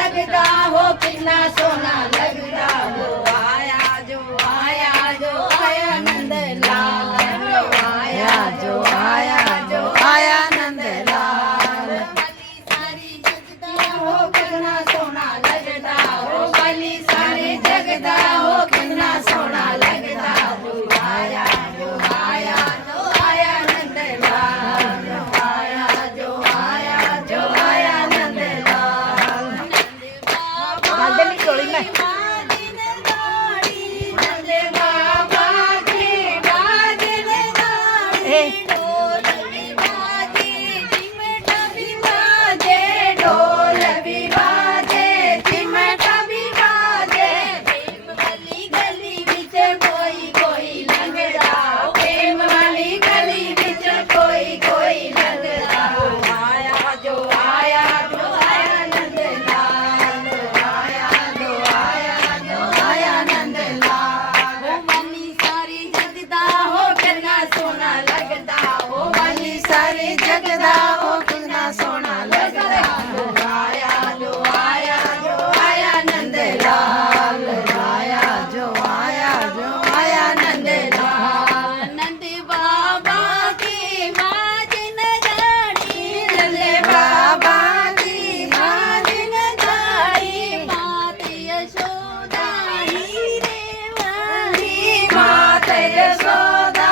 जगदा हो कितना सोना लगदा हो आया जो आया नंद लाल जो आया नंद लाल सारी जगदा हो कितना सोना लगदा हो भली सारी जगदा हो कितना सोना लगदा हो आया जो आया नंद लाल जो आया नंद लाल बादल नहीं चोली में सारी जगदा हो कितना सोना लगदा हो आया जो आया नंद लाल जो आया नंद लाल नंद बाबा की माजिन गाड़ी नंद बाबा की माजिन गाड़ी मात यशोदा हीरे वाली मात यशोदा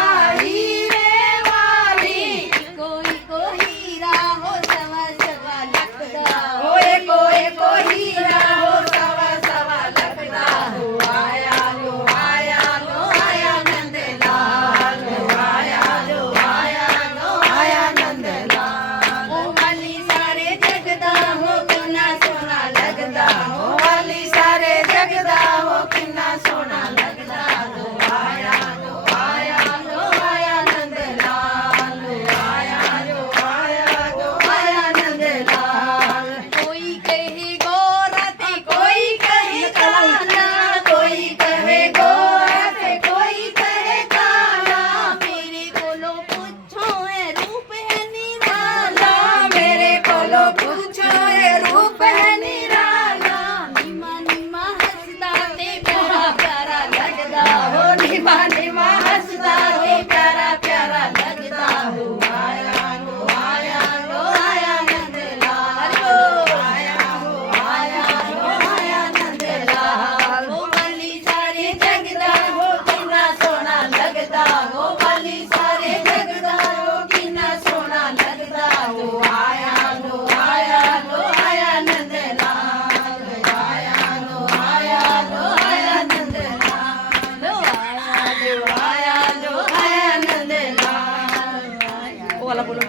वाला बोलो